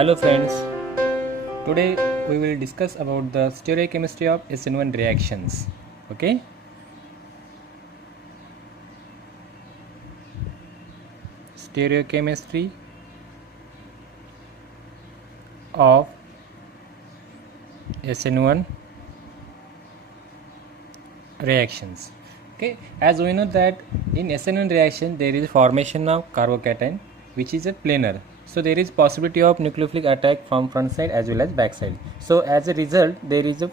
Hello friends, today we will discuss about the stereochemistry of SN1 reactions. Okay, stereochemistry of SN1 reactions. Okay, as we know that in SN1 reaction there is formation of carbocation which is a planar. So there is possibility of nucleophilic attack from front side as well as back side. So as a result there is a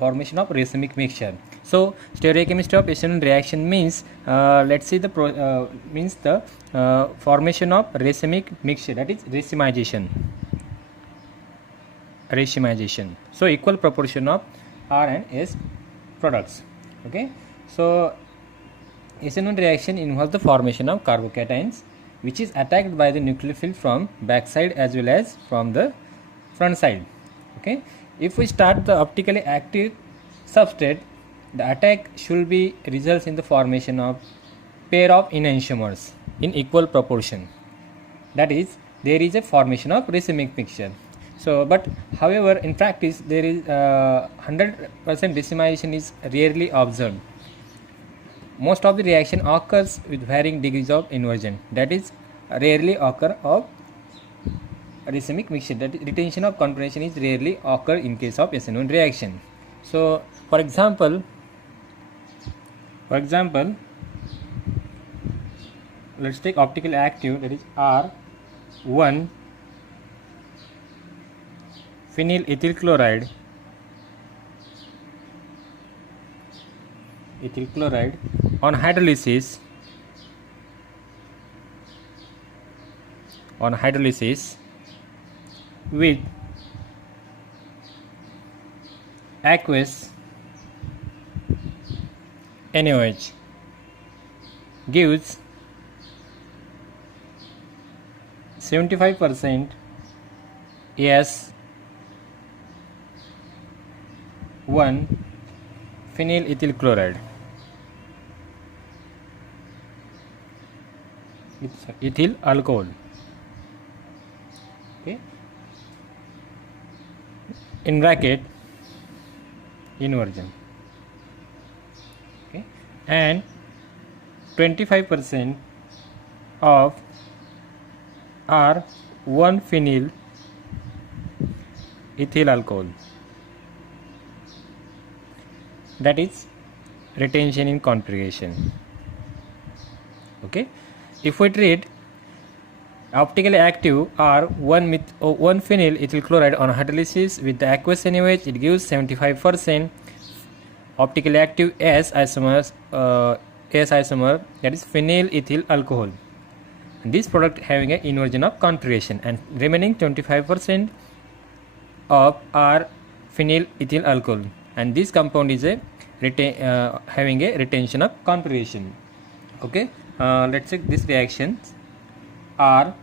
formation of racemic mixture. So stereochemistry of SN1 reaction means let's see the formation of racemic mixture, that is racemization. So equal proportion of R and S products. Okay, so SN1 reaction involves the formation of carbocations which is attacked by the nucleophile from back side as well as from the front side. Okay, if we start the optically active substrate, the attack should be results in the formation of pair of enantiomers in equal proportion, that is there is a formation of racemic mixture. So but however in practice there is 100% racemization is rarely observed. Most of the reaction occurs with varying degrees of inversion, that is rarely occur of racemic mixture, that is retention of configuration is rarely occur in case of SN1 reaction. So for example let's take optically active, that is R1 phenyl ethyl chloride on hydrolysis with aqueous NaOH gives 75% S1 phenyl ethyl chloride. It's ethyl alcohol. Okay, in bracket inversion. Okay, and 25% of R1 phenyl ethyl alcohol, that is retention in configuration. Okay, if we treat optically active R1 phenyl ethyl chloride on hydrolysis with the aqueous NaOH, it gives 75% optically active S isomer, that is phenyl ethyl alcohol. And this product having an inversion of configuration, and remaining 25% of R phenyl ethyl alcohol, and this compound is a having a retention of configuration. Okay, let's check this reaction. R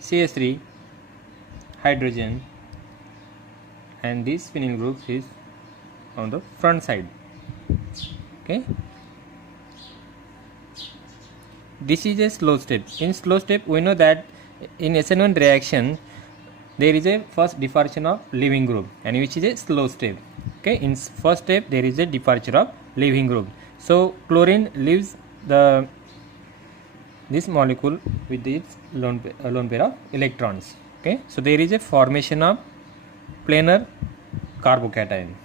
CH3 hydrogen, and this phenyl group is on the front side. Okay, this is a slow step. In slow step we know that in SN1 reaction there is a first departure of leaving group, and which is a slow step. Okay, in first step there is a departure of leaving group. So chlorine leaves this molecule with its lone pair of electrons. Okay, so there is a formation of planar carbocation.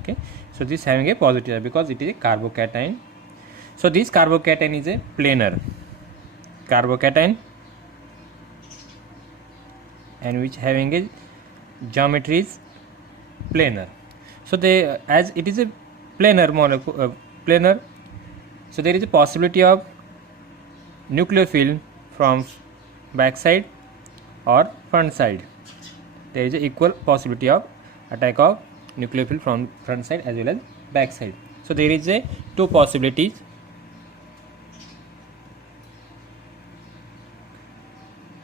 Okay, so this having a positive because it is a carbocation. So this carbocation is a planar carbocation, and which having a geometry is planar. So they, as it is a planar molecule, so there is a possibility of nucleophile from back side or front side. There is a equal possibility of attack of nucleophile from front side as well as back side. So there is a two possibilities.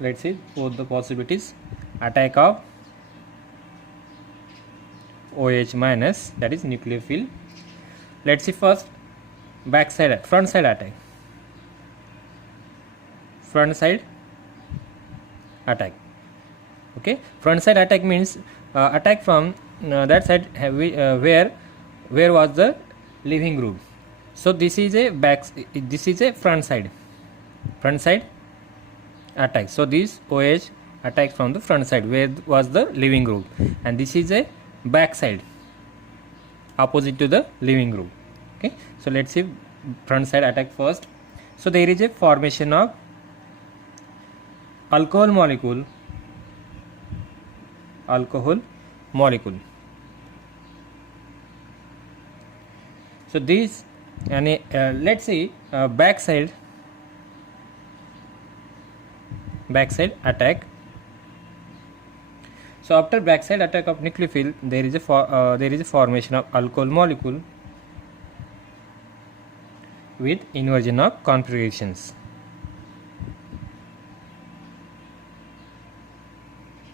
Let's see both the possibilities. Attack of OH minus, that is nucleophile. Let's see first front side attack. Front side attack. Okay, front side attack means attack from that side where was the living group. So this is a front side attack. So this OH attack from the front side where was the living group, and this is a back side opposite to the living group. Okay, so let's see front side attack first. So there is a formation of alcohol molecule. So this, and let's see back side attack. So after backside attack of nucleophile, there is a formation of alcohol molecule with inversion of configurations.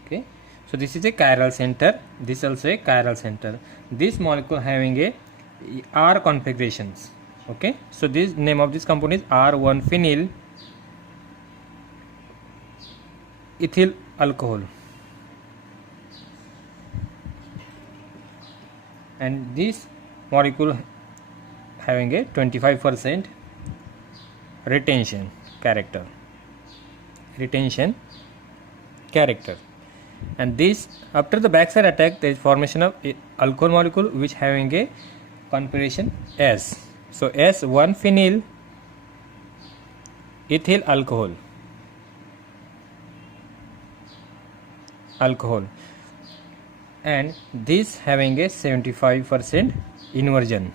Okay, so this is a chiral center. This also a chiral center. This molecule having a R configurations. Okay, so this name of this compound is R1 phenyl ethyl alcohol, and this molecule having a 25% retention character, and this after the backside attack there is formation of alcohol molecule which having a configuration S. So S1 phenyl ethyl alcohol, and this having a 75% inversion.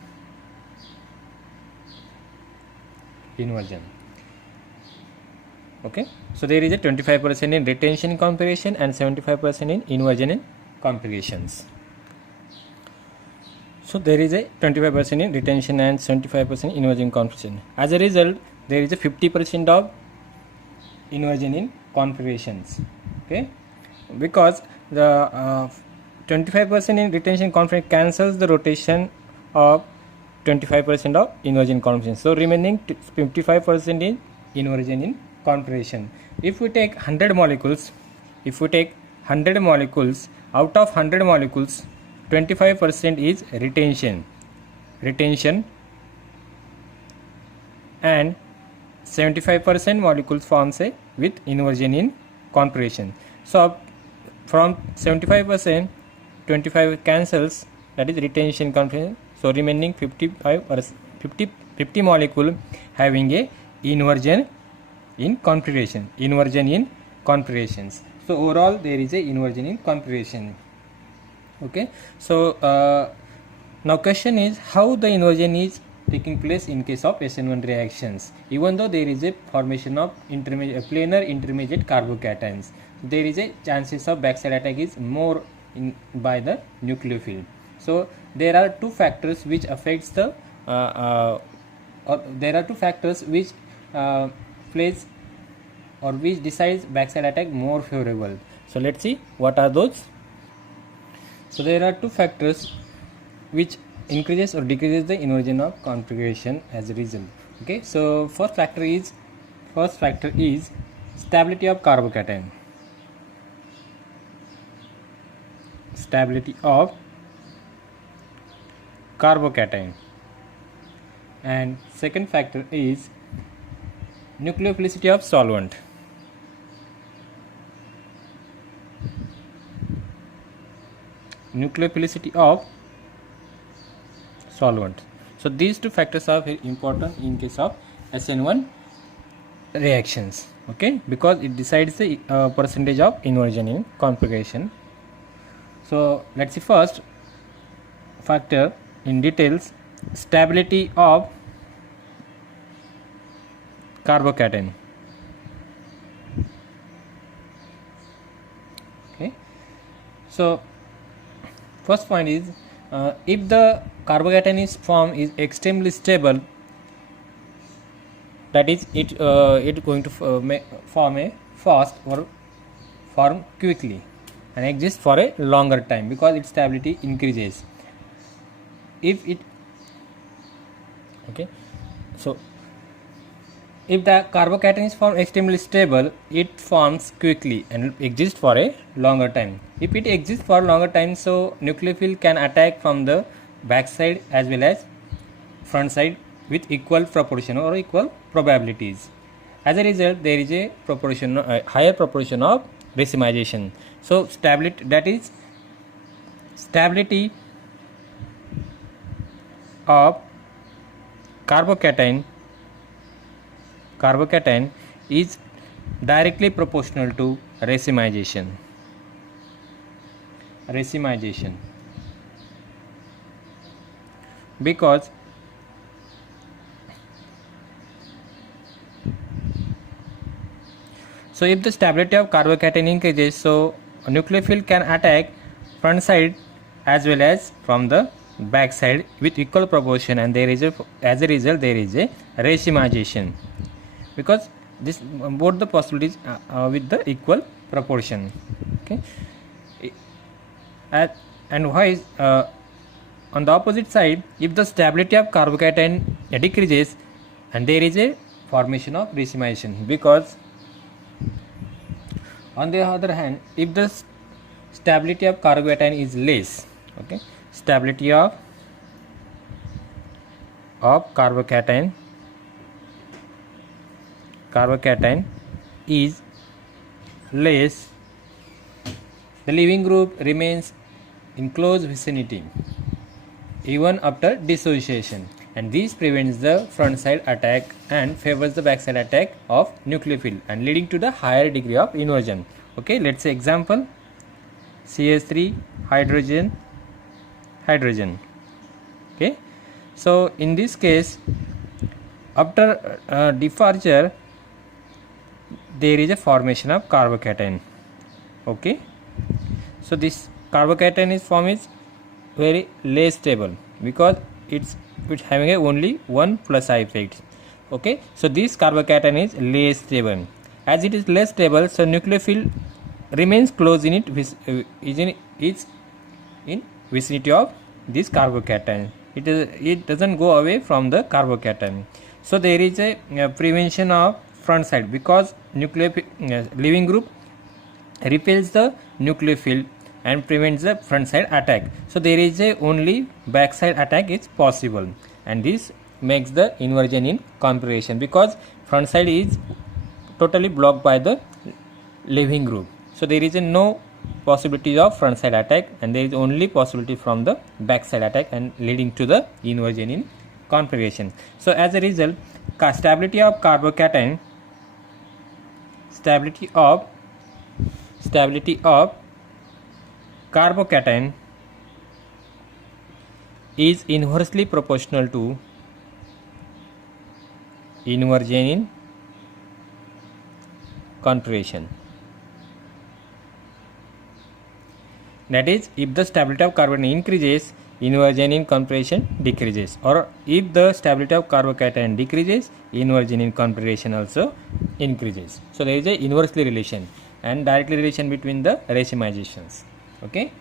Okay, so there is a 25% in retention configuration and 75% in inversion in configurations. So there is a 25% in retention and 75% inversion configuration. As a result, there is a 50% of inversion in configurations. Okay, because the 25% in retention configuration cancels the rotation of 25% of inversion configuration. So remaining 55% in inversion in configuration. If we take 100 molecules, out of 100 molecules, 25% is retention, and 75% molecules forms a with inversion in configuration. So from 75%, 25 cancels, that is retention configuration. So remaining 55 or 50 molecule having a inversion in configuration, So overall there is a inversion in configuration. Okay, so now question is how the inversion is taking place in case of SN1 reactions. Even though there is a formation of planar intermediate carbocations, there is a chances of backside attack is more by the nucleophile. So there are two factors which affects the plays or which decides backside attack more favorable. So let's see what are those. So there are two factors which increases or decreases the inversion of configuration as a result. Okay, so first factor is stability of carbocation. And second factor is nucleophilicity of solvent. So these two factors are very important in case of SN1 reactions. Okay, because it decides the percentage of inversion in configuration. So let's see first factor in details. Stability of carbocation. Okay, so first point is if the carbocation is form is extremely stable, that is it going to form a fast or form quickly and exist for a longer time because its stability increases. If it So if the carbocation is formed extremely stable, it forms quickly and exists for a longer time. If it exists for a longer time, so nucleophile can attack from the backside as well as front side with equal proportion or equal probabilities. As a result, there is a higher proportion of racemization. So stability, that is stability of carbocation is directly proportional to racemization. Because so if the stability of carbocation increases, so a nucleophile can attack front side as well as from the back side with equal proportion, and there is as a result there is a racemization, because this both the possibilities with the equal proportion. Okay, and why is on the opposite side, if the stability of carbocation decreases, and there is a formation of racemization, because on the other hand, if the stability of carbocation is less, okay, stability of carbocation is less, the leaving group remains in close vicinity even after dissociation, and this prevents the front side attack and favors the backside attack of nucleophile and leading to the higher degree of inversion. Okay, let's say example CH3 hydrogen. Okay, so in this case, after departure there is a formation of carbocation. Okay, so this carbocation is form is very less stable because it's having a only one plus I effect. Okay, so this carbocation is less stable. As it is less stable, so nucleophile remains close in it's in vicinity of this carbocation. It doesn't go away from the carbocation. So there is a prevention of front side, because leaving group repels the nucleophile and prevents the front side attack. So there is a only backside attack is possible, and this makes the inversion in configuration, because front side is totally blocked by the leaving group. So there is a no possibility of front side attack, and there is only possibility from the backside attack and leading to the inversion in configuration. So as a result, stability of carbocation is inversely proportional to inversion in configuration. That is, if the stability of carbocation increases, inversion in configuration decreases, or if the stability of carbocation decreases, inversion in configuration also increases. So there is a inversely relation and directly relation between the racemizations. Okay.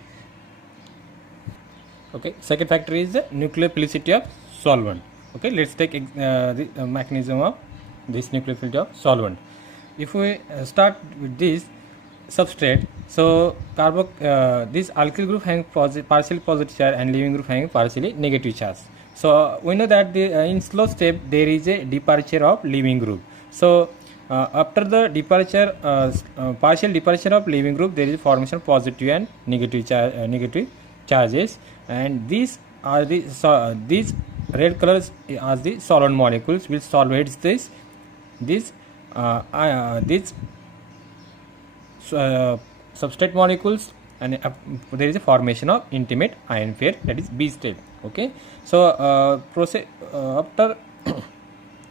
Second factor is the nucleophilicity of solvent. Okay, let's take the mechanism of this nucleophilicity of solvent. If we start with this substrate, so this alkyl group having partially positive charge and leaving group having partially negative charge. So we know that in slow step there is a departure of leaving group. So after the departure, partial departure of leaving group, there is formation of positive and negative charges, and these are the these red colors are the solvent molecules which solvates these substrate molecules, and there is a formation of intimate ion pair, that is B state. Okay, so process after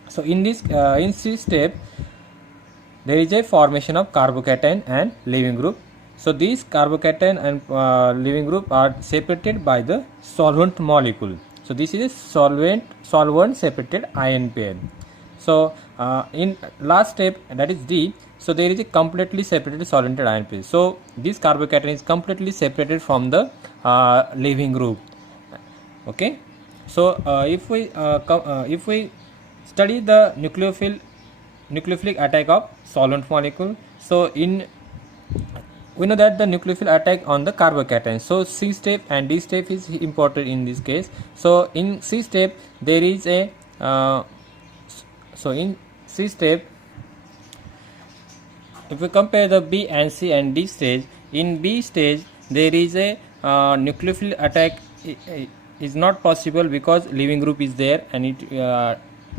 so in this step there is a formation of carbocation and leaving group. So these carbocation and leaving group are separated by the solvent molecule. So this is a solvent separated ion pair. So in last step, that is D, so there is a completely separated solvented ion pair. So this carbocation is completely separated from the leaving group. Okay, so if we study the nucleophilic attack of solvent molecule. So we know that the nucleophile attack on the carbocation. So C step and D step is important in this case. So in C step there is a in C step, if we compare the B and C and D stage, in B stage there is a nucleophile attack is not possible because leaving group is there, and it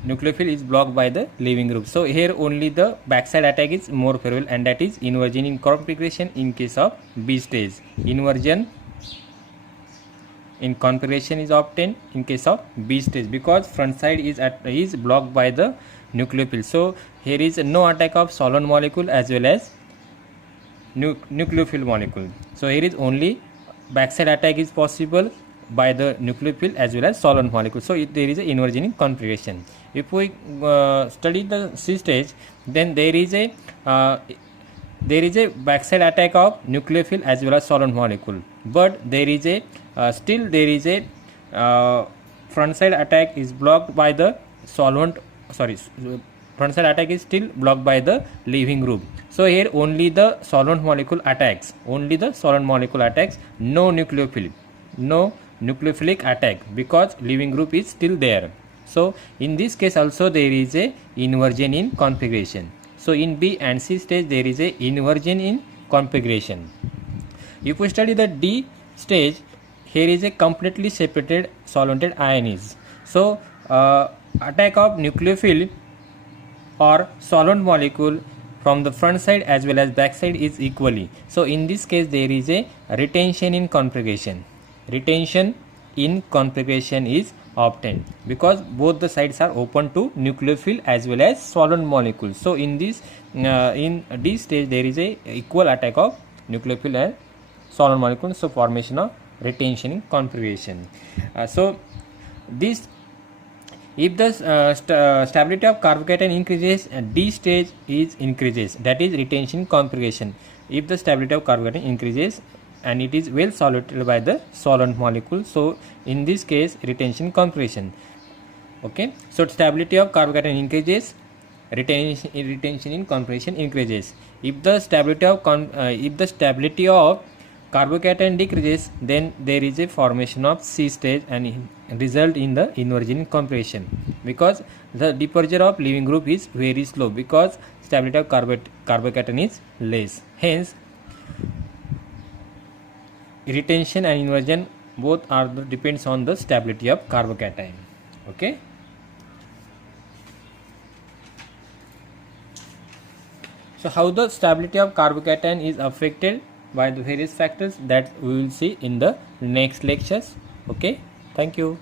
nucleophile is blocked by the leaving group. So here only the backside attack is more favorable, and that is inversion in configuration in case of B stage. Inversion in configuration is obtained in case of B stage because front side is blocked by the nucleophile. So here is no attack of solvent molecule as well as nucleophile molecule. So here is only backside attack is possible by the nucleophile as well as solvent molecule. So there is a inversion in configuration. If we study the C stage, then there is a backside attack of nucleophile as well as solvent molecule, but there is a still there is a front side attack is blocked by the front side attack is still blocked by the leaving group. So here only the solvent molecule attacks, no nucleophilic attack because leaving group is still there. So in this case also there is a inversion in configuration. So in B and C stage there is a inversion in configuration. If we study the D stage, here is a completely separated solvented ions. So attack of nucleophile or solvent molecule from the front side as well as back side is equally. So in this case there is a retention in configuration. Retention in configuration is obtained because both the sides are open to nucleophile as well as solvent molecule. So in this in D stage there is a equal attack of nucleophile and solvent molecule. So formation of retention in configuration. So this, if the stability of carbocation increases, D stage is increases, that is retention configuration. If the stability of carbocation increases and it is well soluble by the solvent molecule, so in this case retention configuration. Okay, so stability of carbocation increases, retention in configuration increases. If the stability of carbocation decreases, then there is a formation of C stage and result in the inversion in configuration because the departure of leaving group is very slow because stability of carbocation is less. Hence retention and inversion both are depends on the stability of carbocation. Okay. So how the stability of carbocation is affected by the various factors, that we will see in the next lectures. Okay, thank you.